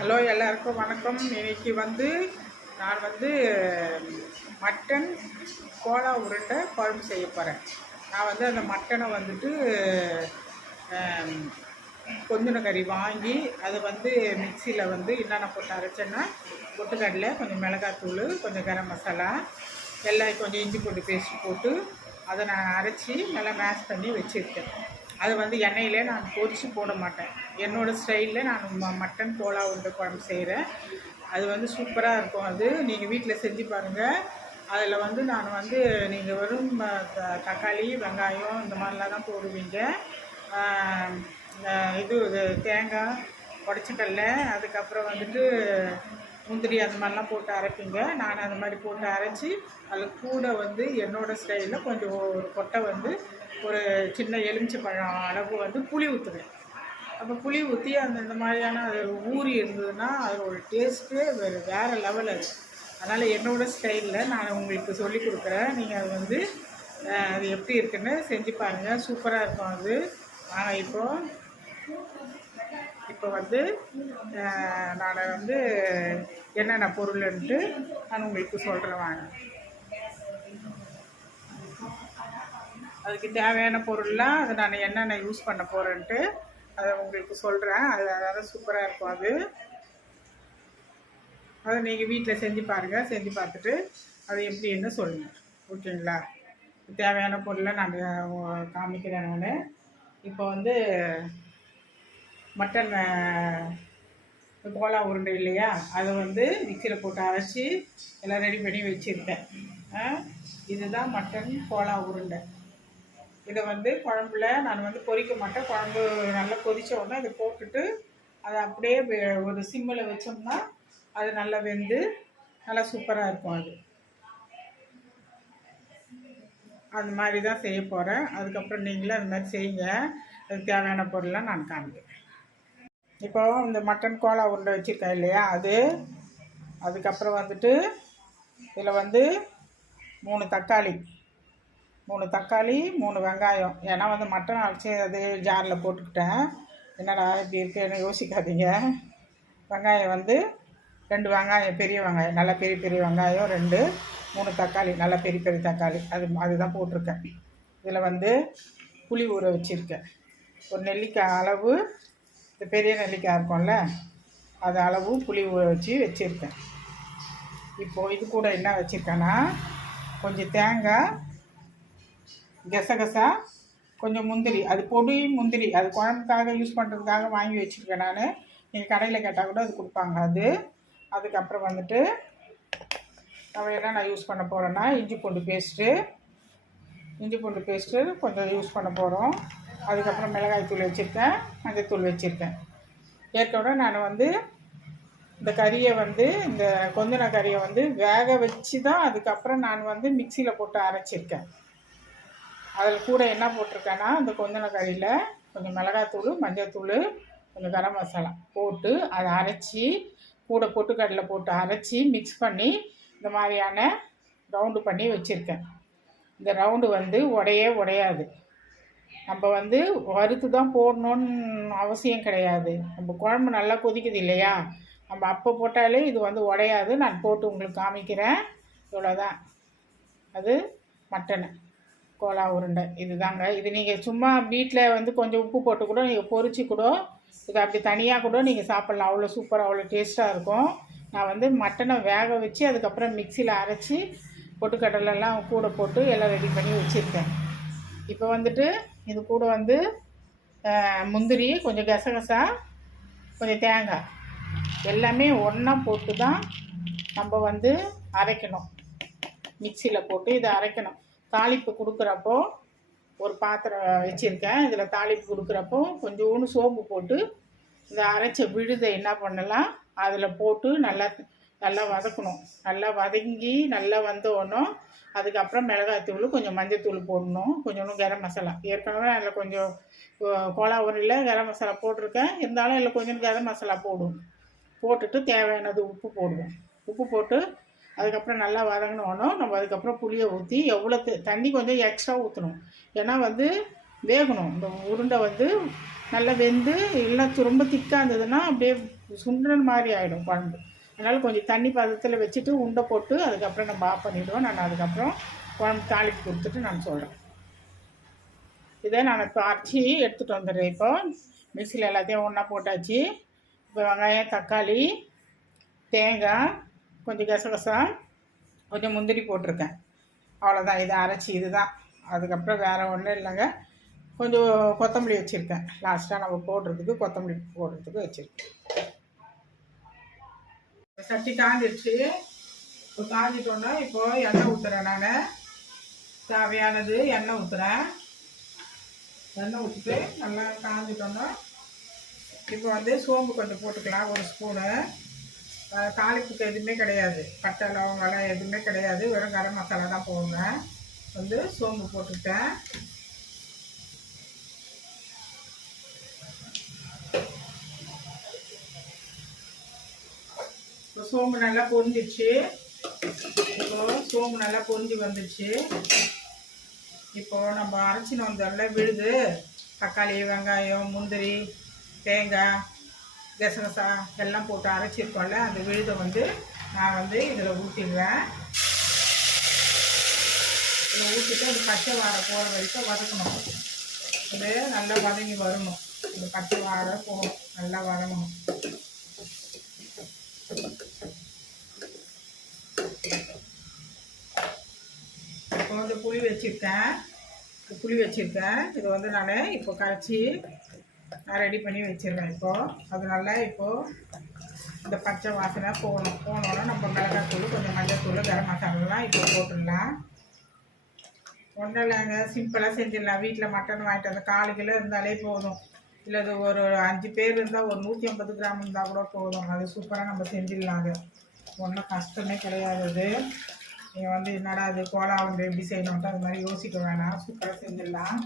Hello, எல்லாருக்கும் வணக்கம். இன்னைக்கு நான் மட்டன் கோலா உருண்டை குழம்பு செய்ய போகிறேன். நான் அந்த மட்டனை கொஞ்சம் கறி வாங்கி அதை மிக்சியில் என்னென்ன போட்டு அரைச்சேன்னா பொட்டுக்கடலை, கொஞ்சம் மிளகாத்தூள், கொஞ்சம் கரம் மசாலா, எல்லாம் கொஞ்சம் இஞ்சி பூண்டு பேஸ்ட் போட்டு அதை நான் அரைச்சி நல்லா மேஷ் பண்ணி வச்சுருக்கேன். அது எண்ணெயிலே நான் பொரித்து போட மாட்டேன். என்னோடய ஸ்டைலில் நான் மட்டன் கோலா உருண்டை குழம்பு செய்கிறேன். அது சூப்பராக இருக்கும். அது நீங்கள் வீட்டில் செஞ்சு பாருங்கள். அதில் நான் நீங்கள் வெறும் தக்காளி, வெங்காயம் இந்த மாதிரிலாம் தான் போடுவீங்க. தேங்காய், உடச்சக்கடல, அதுக்கப்புறம் முந்திரி அந்த மாதிரிலாம் போட்டு அரைப்பீங்க. நான் அந்த மாதிரி போட்டு அரைச்சி அதில் கூட என்னோடய ஸ்டைலில் கொஞ்சம் ஒரு கொட்டை ஒரு சின்ன எலுமிச்சை பழம் அளவு புளி ஊற்றுவேன். அப்போ புளி ஊற்றி இந்த மாதிரியான அது ஊறி இருந்ததுன்னா அதோட டேஸ்ட்டே வேறு லெவல் அது. அதனால் என்னோடய ஸ்டைலில் நான் உங்களுக்கு சொல்லி கொடுக்குறேன். நீங்கள் அது அது எப்படி இருக்குன்னு செஞ்சு பாருங்கள். சூப்பராக இருக்கும் அது. நாங்கள் இப்போ நான் என்னென்ன பொருள்ன்ட்டு நான் உங்களுக்கு சொல்கிறேன். வாங்க, அதுக்கு தேவையான பொருள்லாம் அது நான் என்னென்ன யூஸ் பண்ண போகிறேன்ட்டு அதை உங்களுக்கு சொல்கிறேன். அதாவது சூப்பராக இருக்கும். அதை நீங்கள் வீட்டில் செஞ்சு பாருங்கள். செஞ்சு பார்த்துட்டு அது எப்படின்னு சொல்லுங்கள். ஓகேங்களா? தேவையான பொருளை நான் காமிக்கிறேன். நான் இப்போ மட்டன் கோலா உருண்டை இல்லையா, அதை மிக்சியில் போட்டு அரைச்சி எல்லாம் ரெடி பண்ணி வச்சுருக்கேன். இதுதான் மட்டன் கோலா உருண்டை. இதை குழம்புல நான் பொரிக்க மாட்டேன். குழம்பு நல்லா கொதித்த உடனே அதை போட்டுட்டு அதை அப்படியே ஒரு சிம்மில் வச்சோம்னா அது நல்லா வெந்து நல்லா சூப்பராக இருக்கும். அது மாதிரி தான் செய்ய போகிறேன். அதுக்கப்புறம் நீங்களும் அது மாதிரி செய்யுங்க. அதுக்கு தேவையான பொருள்லாம் நான் காமிக்கிறேன். இப்போ இந்த மட்டன் கோலா உருண்டை வச்சுருக்கேன் இல்லையா, அதுக்கப்புறம் இதில் 3 தக்காளி, 3 வெங்காயம். ஏன்னா மட்டன் அரைச்சி அது ஜாரில் போட்டுக்கிட்டேன். என்னடா இப்படி இருக்குன்னு யோசிக்காதீங்க. வெங்காயம் 2 வெங்காயம், பெரிய வெங்காயம், நல்லா பெரிய பெரிய வெங்காயம் 2, 3 தக்காளி, நல்லா பெரிய பெரிய தக்காளி, அதுதான் போட்டிருக்கேன். இதில் புளி ஊற வச்சுருக்கேன். ஒரு நெல்லிக்காய் அளவு, இந்த பெரிய நெல்லிக்காய் இருக்கும்ல, அது அளவு புளி ஊற வச்சுருக்கேன். இப்போது இது கூட என்ன வச்சுருக்கேன்னா கொஞ்சம் தேங்காய், கசகசா, கொஞ்சம் முந்திரி, அது பொடி முந்திரி, அது குழம்புக்காக யூஸ் பண்ணுறதுக்காக வாங்கி வச்சுருக்கேன். நான் நீங்கள் கடையில் கேட்டால் கூட அது கொடுப்பாங்க. அதுக்கப்புறம் நம்ம என்ன நான் யூஸ் பண்ண போகிறேன்னா இஞ்சி பூண்டு பேஸ்ட்டு கொஞ்சம் யூஸ் பண்ண போகிறோம். அதுக்கப்புறம் மிளகாய் தூள் வச்சுருக்கேன், மஞ்சள் தூள் வச்சுருக்கேன். ஏற்கனவே நான் இந்த கறியை இந்த கொஞ்சன கறியை வேக வச்சு தான் அதுக்கப்புறம் நான் மிக்சியில் போட்டு அரைச்சிருக்கேன். அதில் கூட என்ன போட்டிருக்கேன்னா இந்த கொஞ்சன கறியில் கொஞ்சம் மிளகாத்தூள், மஞ்சள் தூள், கொஞ்சம் கரம் மசாலா போட்டு அதை அரைச்சி கூட பொட்டுக்கடலை போட்டு அரைச்சி மிக்ஸ் பண்ணி இந்த மாதிரியான ரவுண்டு பண்ணி வச்சுருக்கேன். இந்த ரவுண்டு உடையாது. நம்ம வறுத்து தான் போடணுன்னு அவசியம் கிடையாது. நம்ம குழம்பு நல்லா கொதிக்குது இல்லையா, நம்ம அப்போ போட்டாலே இது உடையாது. நான் போட்டு உங்களுக்கு காமிக்கிறேன். இவ்வளோதான். அது மட்டனை கோலா உருண்டை இதுதாங்க. இது நீங்கள் சும்மா வீட்டில் கொஞ்சம் உப்பு போட்டு கூட நீங்கள் பொரிச்சு கூட இது அப்படி தனியாக கூட நீங்கள் சாப்பிட்லாம். அவ்வளோ சூப்பராக, அவ்வளோ டேஸ்ட்டாக இருக்கும். நான் மட்டனை வேக வச்சு அதுக்கப்புறம் மிக்சியில் அரைச்சி பொட்டுக்கடலெல்லாம் கூட போட்டு எல்லாம் ரெடி பண்ணி வச்சுருக்கேன். இப்போ இது கூட முந்திரி, கொஞ்சம் கசகசா, கொஞ்சம் தேங்காய் எல்லாமே ஒன்றா போட்டு தான் நம்ம அரைக்கணும். மிக்சியில் போட்டு இதை அரைக்கணும். தாளிப்பு கொடுக்குறப்போ ஒரு பாத்திரம் வச்சுருக்கேன். இதில் தாளிப்பு கொடுக்குறப்போ கொஞ்சோண்டு சோம்பு போட்டு இந்த அரைச்ச விழுதை என்ன பண்ணலாம் அதில் போட்டு நல்லா வதக்கணும். நல்லா வதங்கி நல்லா வந்தோடனே அதுக்கப்புறம் மிளகாய்த்தூள், கொஞ்சம் மஞ்சள் தூள் போடணும், கொஞ்சோண்டு கரம் மசாலா. ஏற்கனவே அதில் கொஞ்சம் கோலா உருண்டையில் கரம் மசாலா போட்டிருக்கேன். இருந்தாலும் அதில் கொஞ்சம் கரம் மசாலா போட்டுட்டு தேவையானது உப்பு போடுவேன். உப்பு போட்டு அதுக்கப்புறம் நல்லா வதங்கினோன்னா நம்ம அதுக்கப்புறம் புளியை ஊற்றி தண்ணி கொஞ்சம் எக்ஸ்ட்ரா ஊற்றணும். ஏன்னா வேகணும். இந்த உருண்டை நல்லா வெந்து எல்லாம் ரொம்ப திக்காக இருந்ததுன்னா அப்படியே சுண்டல் மாதிரி ஆகிடும் குழம்பு. அதனால் கொஞ்சம் தண்ணி பதத்தில் வச்சுட்டு உண்டை போட்டு அதுக்கப்புறம் நம்ம ஆஃப் பண்ணிவிடுவோம். நான் அதுக்கப்புறம் குழம்பு தாளிப்பு கொடுத்துட்டு நான் சொல்கிறேன். இதை நான் இப்போ அரைச்சி எடுத்துகிட்டு வந்துடுறேன். இப்போ மிக்சியில் எல்லாத்தையும் ஒன்றா போட்டாச்சு. இப்போ வெங்காயம், தக்காளி, தேங்காய், கொஞ்சம் கசகசா, கொஞ்சம் முந்திரி போட்டிருக்கேன். அவ்வளோதான். இதை அரைச்சி இதுதான். அதுக்கப்புறம் வேறு ஒன்றும் இல்லைங்க. கொஞ்சம் கொத்தமல்லி வச்சுருக்கேன். லாஸ்ட்டாக நம்ம போடுறதுக்கு கொத்தமல்லி போடுறதுக்கு வச்சுருக்கேன். சட்டி காஞ்சிடுச்சு. இப்போ காஞ்சிட்டோன்னா இப்போது எண்ணெய் ஊற்றுறேன். நான் தேவையானது எண்ணெய் ஊற்றுறேன். எண்ணெய் ஊற்றிட்டு நல்லா காஞ்சிட்டோன்னா இப்போ வந்து சோம்பு கொஞ்சம் போட்டுக்கலாம், 1 ஸ்பூனு. தாளிப்புக்கு எதுவுமே கிடையாது, பட்டை லவங்கெல்லாம் எதுவுமே கிடையாது, வெறும் கரம் மசாலா தான் போடுவேன். வந்து சோம்பு போட்டுக்கிட்டேன். இப்போ சோம்பு நல்லா பொரிஞ்சிடுச்சு. இப்போது சோம்பு நல்லா பொரிஞ்சு வந்துடுச்சு. இப்போது நம்ம அரைச்சின்னு வந்தோம்ல விழுது, தக்காளி, வெங்காயம், முந்திரி, தேங்காய், கசகசா எல்லாம் போட்டு அரைச்சிருக்கோம்ல, அந்த விழுதை வந்து நான் வந்து இதில் ஊற்றிடுவேன். இதில் ஊற்றிட்டு அது பச்சை வாடை போகிற வரைக்கும் வதக்கணும். இது நல்லா வதங்கி வரணும். இந்த பச்சை வாடை போகணும், நல்லா வதங்கணும். இப்போ வந்து புளி வச்சுருக்கேன். இதை வந்து நான் இப்போ கரைச்சி நான் ரெடி பண்ணி வச்சிடுறேன். இப்போது அது நல்லா இப்போது இந்த பச்சை வாசனை போனோன்னா நம்ம மிளகாத்தூள், கொஞ்சம் மஞ்சள்தூள், கரம் மசாலாலாம் இப்போ போட்டுடலாம். ஒன்றும் இல்லைங்க, சிம்பிளாக செஞ்சிடலாம். வீட்டில் மட்டன் வாங்கிட்டு வந்து 4 கிலோ இருந்தாலே போதும். இல்லை அது ஒரு 5 பேர் இருந்தால் ஒரு 150 கிராம் இருந்தால் கூட போதும். அது சூப்பராக நம்ம செஞ்சிடலாம். அது ஒன்றும் கஷ்டமே கிடையாது. அது நீங்கள் வந்து என்னடா அது கோலா வந்து எப்படி செய்யணுன்ட்டு அது மாதிரி யோசிக்க வேணாம், சூப்பராக செஞ்சிடலாம்.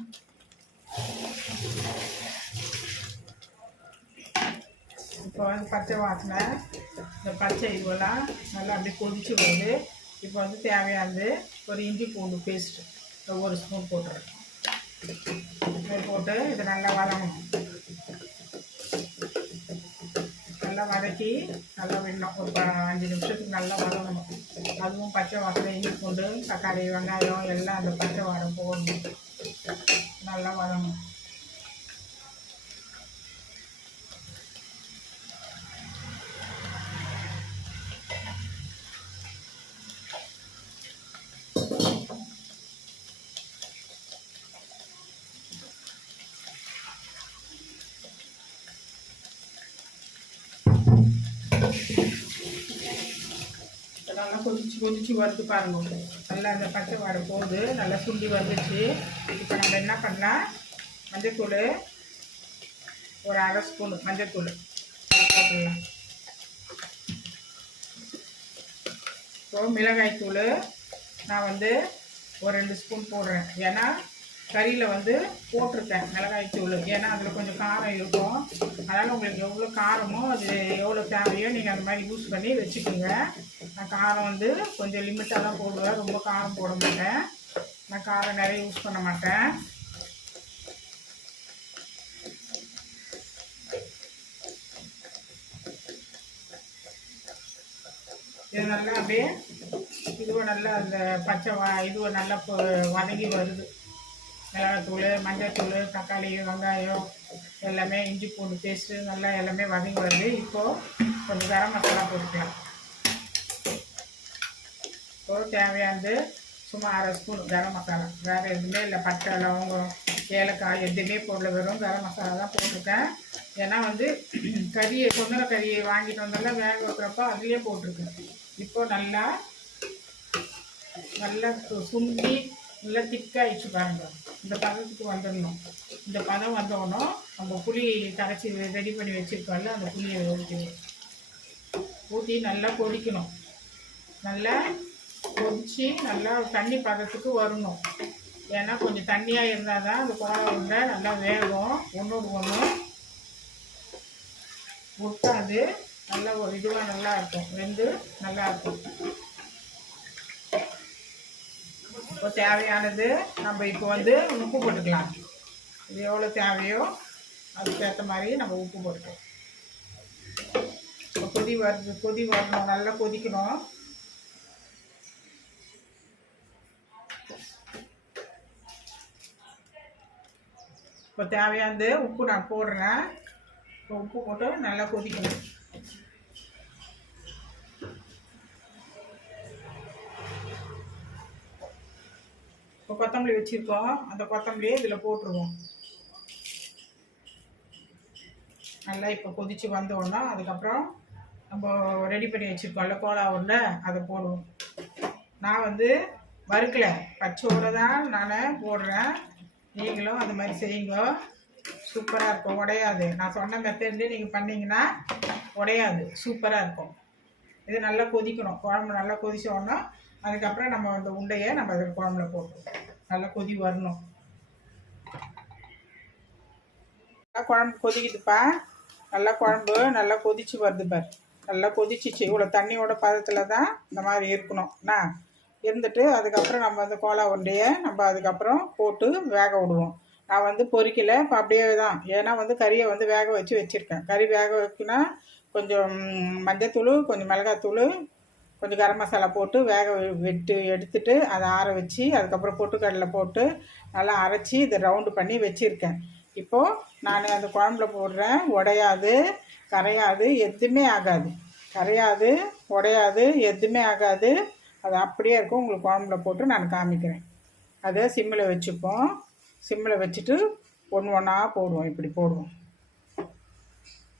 இப்போ வந்து பச்சை வாசனை, இந்த பச்சை இதுவெல்லாம் நல்லா அப்படியே கொதிச்சு வருது. இப்போ வந்து தேவையானது ஒரு இஞ்சி பூண்டு பேஸ்ட்டு 1 ஸ்பூன் போட்டுறேன். இதை போட்டு இதை நல்லா வதங்கணும். நல்லா வதக்கி நல்லா விடணும். ஒரு 5 நிமிஷத்துக்கு நல்லா வதங்கணும். அதுவும் பச்சை வாசனை, இஞ்சி பூண்டு, தக்காளி, வெங்காயம் எல்லாம் அந்த பச்சை வாசனை போடணும். நல்லா வதங்கணும். நல்லா கொதிச்சு வருது பாருங்க. நல்லா அந்த பச்சை வாடை போகுது, நல்லா சுண்டி வந்துச்சு. இப்போ நம்ம என்ன பண்ணலாம், மஞ்சள்தூள் ஒரு 1/2 ஸ்பூன் மஞ்சள்தூள் போட்டுடலாம். இப்போது மிளகாய்த்தூள் நான் வந்து ஒரு 2 ஸ்பூன் போடுறேன். ஏன்னா கறியில் வந்து போட்டிருக்கேன் மிளகாய்த்தூள். ஏன்னா அதில் கொஞ்சம் காரம் இருக்கும். அதனால் உங்களுக்கு எவ்வளோ காரமோ அது எவ்வளோ தேவையோ நீங்கள் அந்த மாதிரி யூஸ் பண்ணி வச்சுக்கோங்க. நான் காரம் வந்து கொஞ்சம் லிமிட்டாக தான் போடுவேன், ரொம்ப காரம் போட மாட்டேன். நான் காரம் நிறைய யூஸ் பண்ண மாட்டேன். இது நல்லா அப்படியே இதுவும் நல்லா அந்த பச்சை இதுவும் நல்லா வதங்கி வருது. மிளகாத்தூள், மஞ்சள்தூள், தக்காளி, வெங்காயம் எல்லாமே, இஞ்சி பூண்டு பேஸ்ட்டு நல்லா எல்லாமே வதங்கி வருது. இப்போது கொஞ்சம் கரம் மசாலா போட்டுக்கலாம். இப்போது தேவையானது சும்மா 1/2 ஸ்பூன் கரம் மசாலா, வேறு எதுவுமே இல்லை. பட்டை, லவங்கம், ஏலக்காய் எதுவுமே போடல, வெறும் கரம் மசாலா தான் போட்டிருக்கேன். ஏன்னா வந்து கொந்தளை கறியை வாங்கிட்டு வந்தாலும் வேக வைக்கிறப்போ அதுலேயே போட்டிருக்கேன். இப்போது நல்லா சுண்டி நல்லா திக்காகிடுச்சு பாருங்க. இந்த பதத்துக்கு வந்துடணும். இந்த பதம் வந்தோடனே நம்ம புளி கரைச்சி ரெடி பண்ணி வச்சுருக்கோம்ல, அந்த புளியை ஊற்றி நல்லா கொதிக்கணும். நல்லா கொதித்து நல்லா தண்ணி பதத்துக்கு வரணும். ஏன்னா கொஞ்சம் தண்ணியாக இருந்தால் தான் அந்த கோலா உருண்டை நல்லா வேகும். ஒன்றோடு ஒன்று ஒட்டாது. நல்லா ஒரு இதுவாக நல்லா இருக்கும், வெந்து நல்லா இருக்கும். இப்போ தேவையானது நம்ம இப்போ வந்து உப்பு போட்டுக்கலாம். இது எவ்வளோ தேவையோ அதுக்கேற்ற மாதிரி நம்ம உப்பு போட்டுக்கலாம். இப்போ கொதி வரணும், நல்லா கொதிக்கணும். இப்போ தேவையானது உப்பு நான் போடுறேன். இப்போ உப்பு போட்டு நல்லா கொதிக்கணும். இப்போ கொத்தமல்லி வச்சுருக்கோம், அந்த கொத்தமல்லியை இதில் போட்டுருவோம். நல்லா இப்போ கொதித்து வந்தோன்னா அதுக்கப்புறம் நம்ம ரெடி பண்ணி வச்சுருக்கோம்ல கோலா உருண்டை, அதை போடுவோம். நான் வந்து வறுக்கலை, பச்சையோடு தான் நான் போடுறேன். நீங்களும் அது மாதிரி செய்யுங்க, சூப்பராக இருக்கும், உடையாது. நான் சொன்ன மெத்தட்லேயே நீங்கள் பண்ணிங்கன்னா உடையாது, சூப்பராக இருக்கும். இது நல்லா கொதிக்கணும், குழம்பு நல்லா கொதிச்சோன்னா அதுக்கப்புறம் நம்ம அந்த உண்டையை நம்ம அதில் குழம்புல போட்டுருவோம். நல்லா கொதி வரணும். குழம்பு கொதிக்குதுப்பா, நல்லா குழம்பு நல்லா கொதிச்சு வருது பாரு, நல்லா கொதிச்சிச்சு. இவ்வளோ தண்ணியோட பதத்தில் தான் இந்த மாதிரி இருக்கணும்ண்ணா இருந்துட்டு அதுக்கப்புறம் நம்ம அந்த கோலா உருண்டையை நம்ம அதுக்கப்புறம் போட்டு வேக விடுவோம். நான் வந்து பொரிக்கலை, இப்போ அப்படியே தான். ஏன்னா வந்து கறியை வந்து வேக வச்சு வச்சுருக்கேன். கறி வேக வைக்கினா கொஞ்சம் மஞ்சத்தூள், கொஞ்சம் மிளகாத்தூள், கொஞ்சம் கரம் மசாலா போட்டு வேக எடுத்துட்டு அதை ஆற வச்சு அதுக்கப்புறம் பொட்டுக்கடலை போட்டு நல்லா அரைச்சி இதை ரவுண்டு பண்ணி வச்சுருக்கேன். இப்போது நான் அந்த குழம்புல போடுறேன். உடையாது, கரையாது, எதுவுமே ஆகாது. கரையாது, உடையாது, எதுவுமே ஆகாது. அது அப்படியே இருக்கும். உங்களுக்கு குழம்புல போட்டு நான் காமிக்கிறேன். அதை சிம்மில் வச்சுப்போம். சிம்மில் வச்சுட்டு ஒன்று ஒன்றா போடுவோம், இப்படி போடுவோம்.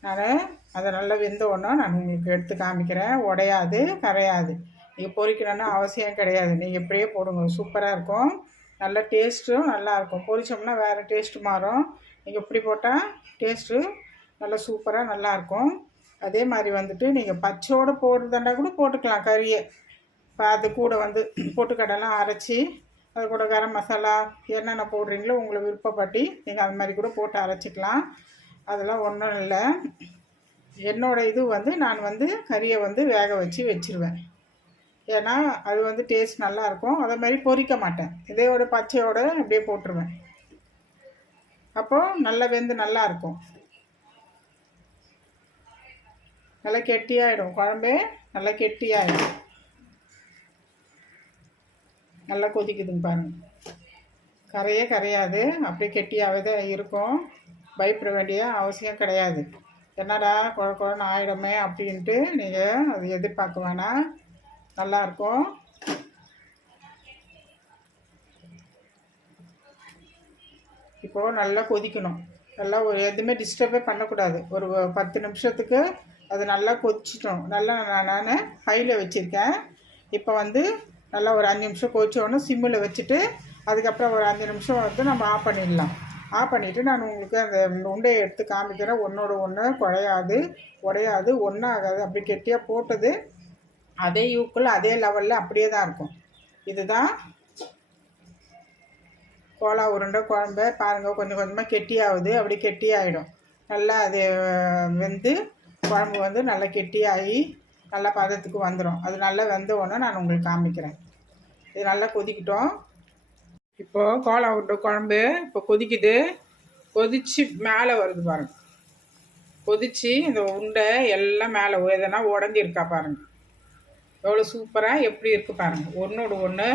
நான் அதை நல்லா வெந்த ஒன்றா நான் உங்களுக்கு எடுத்து காமிக்கிறேன். உடையாது, கரையாது. நீங்கள் பொரிக்கணும்னு அவசியம் கிடையாது, நீங்கள் இப்படியே போடுங்க, சூப்பராக இருக்கும். நல்ல டேஸ்ட்டும் நல்லாயிருக்கும். பொரிச்சோம்னா வேறு டேஸ்ட்டு மாறும். நீங்கள் இப்படி போட்டால் டேஸ்ட்டு நல்லா சூப்பராக நல்லாயிருக்கும். அதே மாதிரி வந்துட்டு நீங்கள் பச்சையோடு போடுறதாண்டா கூட போட்டுக்கலாம் கறியை. இப்போ அது கூட வந்து பொட்டுக்கடலாம் அரைச்சி அது கூட கரம் மசாலா என்னென்ன போடுறீங்களோ உங்களை விருப்பப்பட்டு நீங்கள் அது மாதிரி கூட போட்டு அரைச்சிக்கலாம். அதெல்லாம் ஒன்றும் இல்லை. என்னோடய இது வந்து நான் வந்து கறியை வந்து வேக வச்சு வச்சுருவேன். ஏன்னா அது வந்து டேஸ்ட் நல்லாயிருக்கும். அதே மாதிரி பொரிக்க மாட்டேன், இதையோட பச்சையோடு அப்படியே போட்டுருவேன். அப்போது நல்லா வெந்து நல்லாயிருக்கும். நல்லா கெட்டியாகிடும் குழம்பு, நல்லா கெட்டியாகிடும். நல்லா கொதிக்குதுங்க பாருங்கள். கரையே கரையாது, அப்படியே கெட்டியாகவே தான் இருக்கும். பயப்பட வேண்டிய அவசியம் கிடையாது. என்னடா குழன்னு ஆகிடுமே அப்படின்ட்டு நீங்கள் அது எதிர்பார்க்க வேணாம், நல்லாயிருக்கும். இப்போது நல்லா கொதிக்கணும். நல்லா ஒரு எதுவுமே டிஸ்டர்பே பண்ணக்கூடாது. ஒரு 10 நிமிஷத்துக்கு அது நல்லா கொதிச்சிட்டோம். நல்லா நான் ஹையில் வச்சுருக்கேன். இப்போ வந்து நல்லா ஒரு 5 நிமிஷம் கொதிச்சோடனே சிம்மில் வச்சுட்டு அதுக்கப்புறம் ஒரு 5 நிமிஷம் வந்து நம்ம ஆஃப் பண்ணிடலாம். ஆஃப் பண்ணிவிட்டு நான் உங்களுக்கு அந்த உண்டையை எடுத்து காமிக்கிறேன். ஒன்றோட ஒன்று குழையாது, உடையாது, ஒன்றாகாது. அப்படி கெட்டியாக போட்டது அதே யூக்கில் அதே லெவலில் அப்படியே தான் இருக்கும். இதுதான் கோலா உருண்டை குழம்பு. பாருங்கள், கொஞ்சம் கொஞ்சமாக கெட்டியாகுது, அப்படி கெட்டியாகிடும். நல்லா அது வெந்து குழம்பு வந்து நல்லா கெட்டியாகி நல்லா பதத்துக்கு வந்துடும். அது நல்லா வெந்த உடனே நான் உங்களுக்கு காமிக்கிறேன். இது நல்லா கொதிக்கிட்டோம். இப்போது கோலா உருண்டை குழம்பு இப்போ கொதிக்குது. கொதித்து மேலே வருது பாருங்கள். கொதித்து இந்த உருண்டை எல்லாம் மேலே எதனா உடஞ்சிருக்கா பாருங்கள். எவ்வளோ சூப்பராக எப்படி இருக்குது பாருங்கள். ஒன்றோட ஒன்று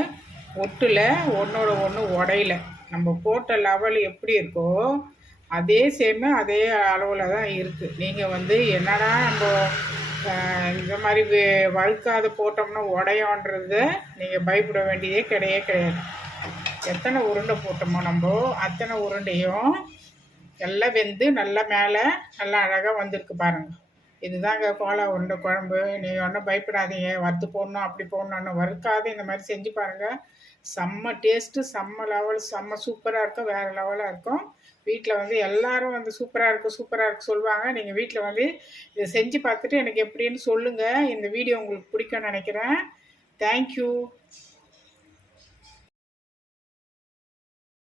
ஒட்டில், ஒன்றோட ஒன்று உடையில. நம்ம போட்ட லெவல் எப்படி இருக்கோ அதே சேமு அதே அளவில் தான் இருக்குது. நீங்கள் வந்து என்னடா நம்ம இந்த மாதிரி வழுக்காத போட்டோம்னா உடையோன்றது நீங்கள் பயப்பட வேண்டியதே கிடையாது. எத்தனை உருண்டை போட்டோமோ நம்ம அத்தனை உருண்டையும் எல்லாம் வெந்து நல்லா மேலே நல்லா அழகாக வந்திருக்கு பாருங்கள். இதுதாங்க கோலா உருண்டை குழம்பு. நீங்கள் ஒன்றும் பயப்படாதீங்க, வறுத்து போடணும் அப்படி போடணுன்னு வறுக்காது. இந்த மாதிரி செஞ்சு பாருங்கள். செம்ம டேஸ்ட்டு, செம்ம லெவல், செம்ம சூப்பராக இருக்கும், வேறு லெவலாக இருக்கும். வீட்டில் வந்து எல்லோரும் வந்து சூப்பராக இருக்குது சொல்லுவாங்க. நீங்கள் வீட்டில் வந்து இதை செஞ்சு பார்த்துட்டு எனக்கு எப்படின்னு சொல்லுங்கள். இந்த வீடியோ உங்களுக்கு பிடிக்கும்னு நினைக்கிறேன். தேங்க்யூ.